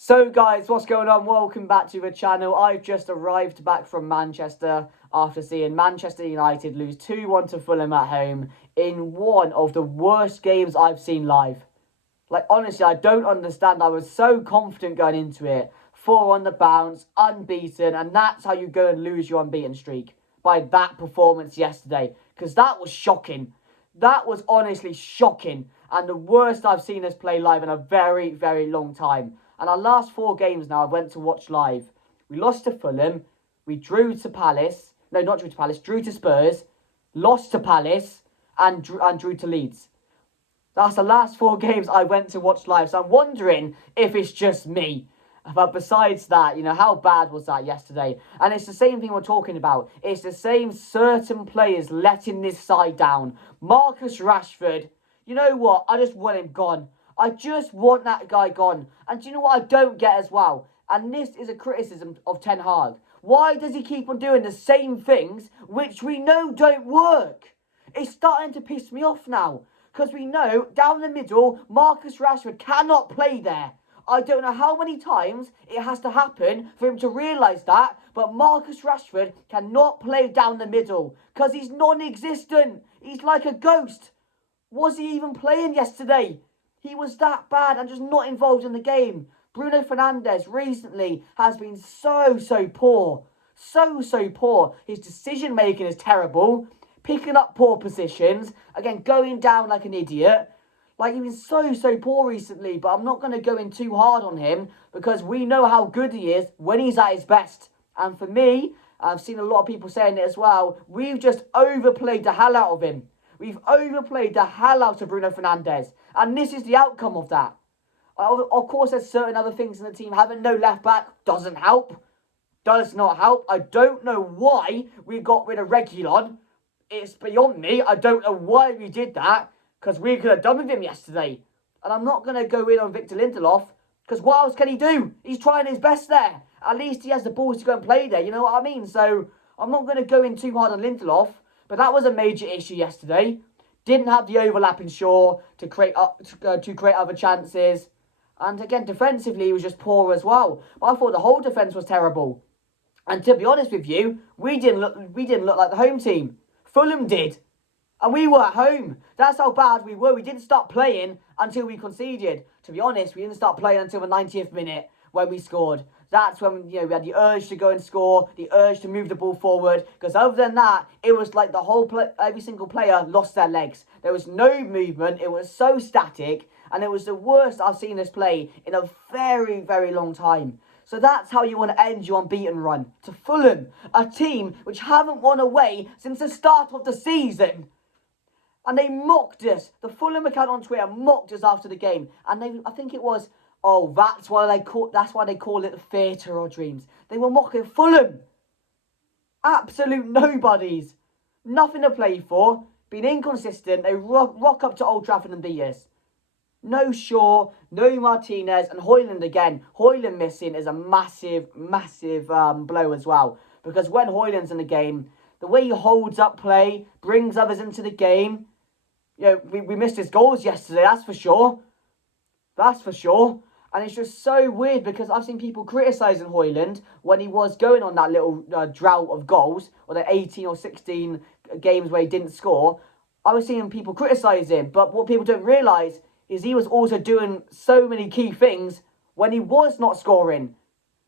So guys, what's going on? Welcome back to the channel. I've just arrived back from Manchester after seeing Manchester United lose 2-1 to Fulham at home in one of the worst games I've seen live. Like, honestly, I don't understand. I was so confident going into it. 4 on the bounce, unbeaten, and that's how you go and lose your unbeaten streak. By that performance yesterday. Because that was shocking. That was honestly shocking. And the worst I've seen us play live in a very, very long time. And our last 4 games now I went to watch live. We lost to Fulham. We drew to Palace. No, not drew to Palace. Drew to Spurs. Lost to Palace. And drew to Leeds. That's the last 4 games I went to watch live. So I'm wondering if it's just me. But besides that, how bad was that yesterday? And it's the same thing we're talking about. It's the same certain players letting this side down. Marcus Rashford, you know what? I just want him gone. I just want that guy gone. And do you know what I don't get as well? And this is a criticism of Ten Hag. Why does he keep on doing the same things which we know don't work? It's starting to piss me off now. Because we know, down the middle, Marcus Rashford cannot play there. I don't know how many times it has to happen for him to realise that, but Marcus Rashford cannot play down the middle. Because he's non-existent. He's like a ghost. Was he even playing yesterday? He was that bad and just not involved in the game. Bruno Fernandes recently has been so poor. So poor. His decision making is terrible. Picking up poor positions. Again, going down like an idiot. Like, he's been so poor recently. But I'm not going to go in too hard on him. Because we know how good he is when he's at his best. And for me, I've seen a lot of people saying it as well. We've just overplayed the hell out of him. We've overplayed the hell out of Bruno Fernandes. And this is the outcome of that. Of course, there's certain other things in the team. Having no left back doesn't help. Does not help. I don't know why we got rid of Reguilon. It's beyond me. I don't know why we did that. Because we could have done with him yesterday. And I'm not going to go in on Victor Lindelof. Because what else can he do? He's trying his best there. At least he has the balls to go and play there. You know what I mean? So I'm not going to go in too hard on Lindelof. But that was a major issue yesterday. Didn't have the overlap in Shaw to create other chances. And again, defensively, he was just poor as well. But I thought the whole defence was terrible. And to be honest with you, we didn't look like the home team. Fulham did. And we were at home. That's how bad we were. We didn't start playing until we conceded. To be honest, we didn't start playing until the 90th minute when we scored. That's when we had the urge to go and score, the urge to move the ball forward. Because other than that, it was like every single player lost their legs. There was no movement. It was so static. And it was the worst I've seen us play in a very, very long time. So that's how you want to end your unbeaten run. To Fulham, a team which haven't won away since the start of the season. And they mocked us. The Fulham account on Twitter mocked us after the game. And I think it was, that's why they call it the theatre of dreams. They were mocking Fulham. Absolute nobodies. Nothing to play for. Been inconsistent. They rock up to Old Trafford and beat us. No Shaw, no Martinez, and Højlund again. Højlund missing is a massive blow as well. Because when Højlund's in the game, the way he holds up play, brings others into the game. We missed his goals yesterday, that's for sure. That's for sure. And it's just so weird because I've seen people criticising Højlund when he was going on that little drought of goals, or the 18 or 16 games where he didn't score. I was seeing people criticise him, but what people don't realise is he was also doing so many key things when he was not scoring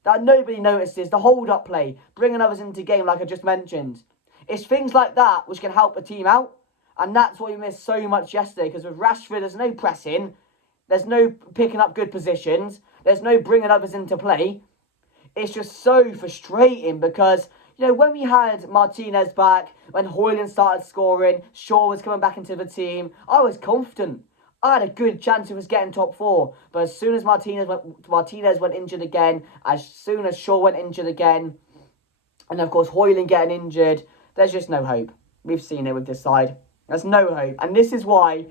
that nobody notices. The hold-up play, bringing others into the game like I just mentioned. It's things like that which can help a team out. And that's what we missed so much yesterday. Because with Rashford, there's no pressing. There's no picking up good positions. There's no bringing others into play. It's just so frustrating because, when we had Martinez back, when Højlund started scoring, Shaw was coming back into the team, I was confident. I had a good chance of us getting top 4. But as soon as Martinez went injured again, as soon as Shaw went injured again, and of course Højlund getting injured, there's just no hope. We've seen it with this side. There's no hope. And this is why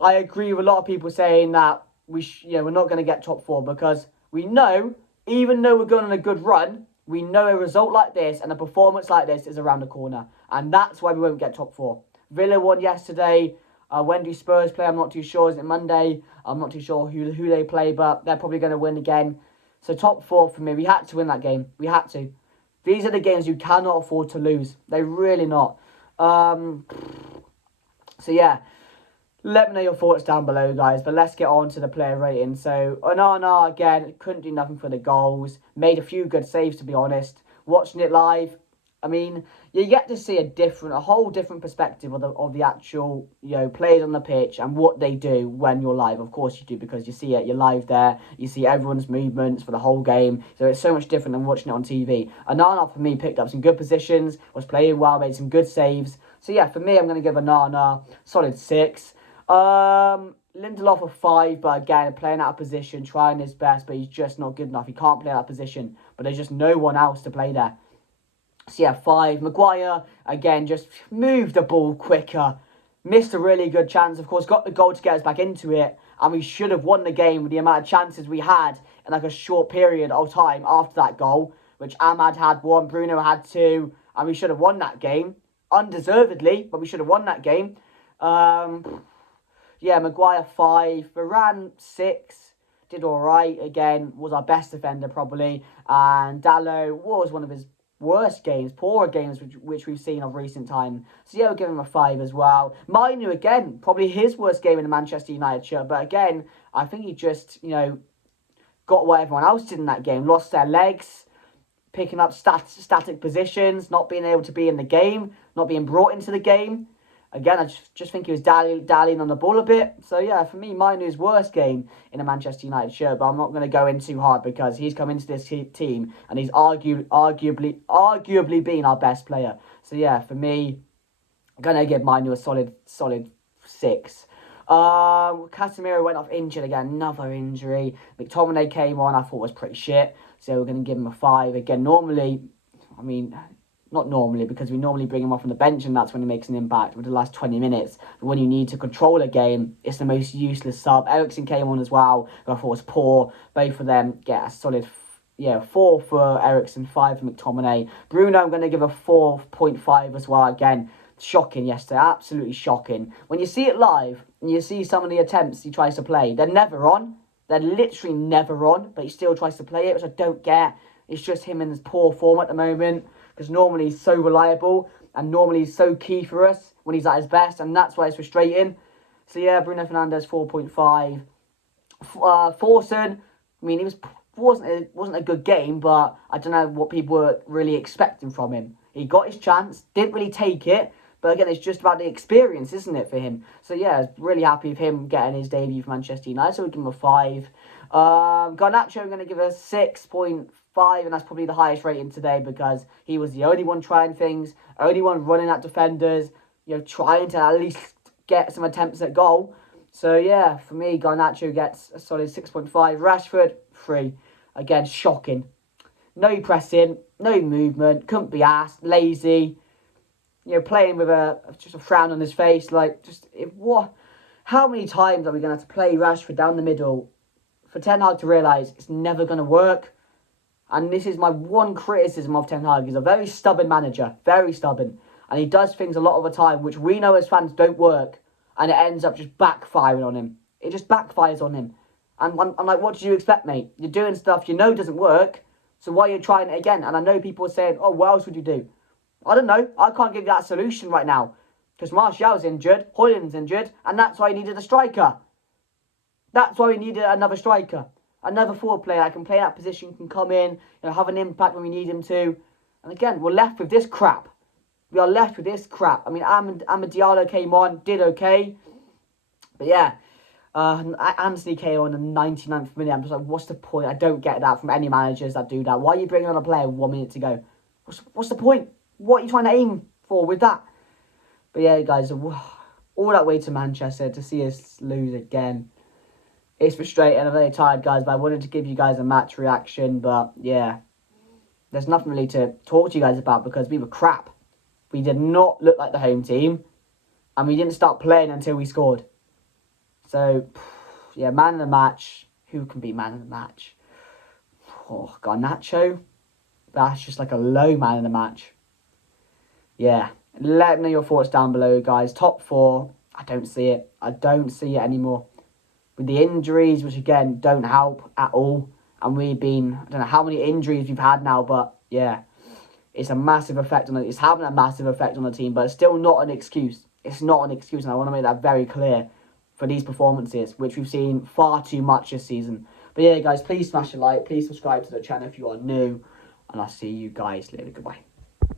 I agree with a lot of people saying that we're not going to get top 4. Because we know, even though we're going on a good run, we know a result like this and a performance like this is around the corner. And that's why we won't get top 4. Villa won yesterday. When do Spurs play? I'm not too sure. Is it Monday? I'm not too sure who they play, but they're probably going to win again. So top 4 for me. We had to win that game. We had to. These are the games you cannot afford to lose. They're really not. So yeah, let me know your thoughts down below, guys. But let's get on to the player rating. So Onana, again, couldn't do nothing for the goals. Made a few good saves, to be honest. Watching it live, I mean, you get to see a whole different perspective of the actual, players on the pitch and what they do when you're live. Of course you do, because you see it, you're live there. You see everyone's movements for the whole game. So it's so much different than watching it on TV. Onana, for me, picked up some good positions, was playing well, made some good saves. So yeah, for me, I'm going to give Onana solid 6. Lindelof a 5, but again, playing out of position, trying his best, but he's just not good enough. He can't play out of position, but there's just no one else to play there. So yeah, 5. Maguire, again, just moved the ball quicker. Missed a really good chance, of course, got the goal to get us back into it, and we should have won the game with the amount of chances we had in like a short period of time after that goal, which Ahmad had 1, Bruno had 2, and we should have won that game. Undeservedly, but we should have won that game. Yeah, Maguire 5, Varane 6, did alright, again, was our best defender probably, and Dalot was one of his worst games, poorer games which we've seen of recent time. So yeah, we'll give him a 5 as well. Mainu, again, probably his worst game in the Manchester United shirt, but again, I think he just, got what everyone else did in that game, lost their legs, picking up static positions, not being able to be in the game, not being brought into the game. Again, I just think he was dallying on the ball a bit. So, yeah, for me, Mainu's worst game in a Manchester United shirt. But I'm not going to go in too hard because he's come into this team and he's arguably been our best player. So, yeah, for me, I'm going to give Mainu a solid 6. Casemiro went off injured again. Another injury. McTominay came on. I thought was pretty shit. So, we're going to give him a 5. Again, normally, not normally, because we normally bring him off on the bench and that's when he makes an impact with the last 20 minutes. But when you need to control a game, it's the most useless sub. Eriksen came on as well, who I thought was poor. Both of them get a solid 4 for Eriksen, 5 for McTominay. Bruno, I'm going to give a 4.5 as well. Again, shocking yesterday, absolutely shocking. When you see it live and you see some of the attempts he tries to play, they're never on. They're literally never on, but he still tries to play it, which I don't get. It's just him in his poor form at the moment. Because normally he's so reliable and normally he's so key for us when he's at his best, and that's why it's frustrating. So yeah, Bruno Fernandes 4.5. Forson, he wasn't a good game, but I don't know what people were really expecting from him. He got his chance, didn't really take it, but again, it's just about the experience, isn't it, for him? So yeah, I was really happy with him getting his debut for Manchester United, so we'll give him a 5. Garnacho, I'm going to give a 6.5, and that's probably the highest rating today because he was the only one trying things, only one running at defenders, trying to at least get some attempts at goal. So yeah, for me, Garnacho gets a solid 6.5. Rashford, 3. Again, shocking. No pressing, no movement, couldn't be asked, lazy. Playing with just a frown on his face, how many times are we going to have to play Rashford down the middle for Ten Hag to realise it's never going to work? And this is my one criticism of Ten Hag. He's a very stubborn manager, very stubborn. And he does things a lot of the time which we know as fans don't work, and it ends up just backfiring on him. It just backfires on him. And I'm like, what do you expect, mate? You're doing stuff you know doesn't work, so why are you trying it again? And I know people are saying, oh, what else would you do? I don't know. I can't give you that solution right now. Because Martial's injured, Højlund's injured, and that's why he needed a striker. That's why we needed another striker. Another forward player that can play that position, can come in, have an impact when we need him to. And again, we're left with this crap. We are left with this crap. Amad Diallo came on, did okay. But yeah, Anthony came on in the 99th minute. I'm just like, what's the point? I don't get that from any managers that do that. Why are you bringing on a player with 1 minute to go? What's the point? What are you trying to aim for with that? But yeah, guys, all that way to Manchester to see us lose again. It's frustrating. I'm very tired, guys, but I wanted to give you guys a match reaction. But yeah, there's nothing really to talk to you guys about because we were crap. We did not look like the home team, and we didn't start playing until we scored. So, yeah, man of the match. Who can be man of the match? Oh, Garnacho. That's just like a low man of the match. Yeah, let me know your thoughts down below, guys. Top 4, I don't see it. I don't see it anymore. With the injuries, which again, don't help at all. and we've been, I don't know how many injuries we've had now, but yeah, it's a massive effect on it. It's having a massive effect on the team, but it's still not an excuse. It's not an excuse, and I want to make that very clear for these performances, which we've seen far too much this season. But yeah, guys, please smash a like, please subscribe to the channel if you are new, and I'll see you guys later. Goodbye.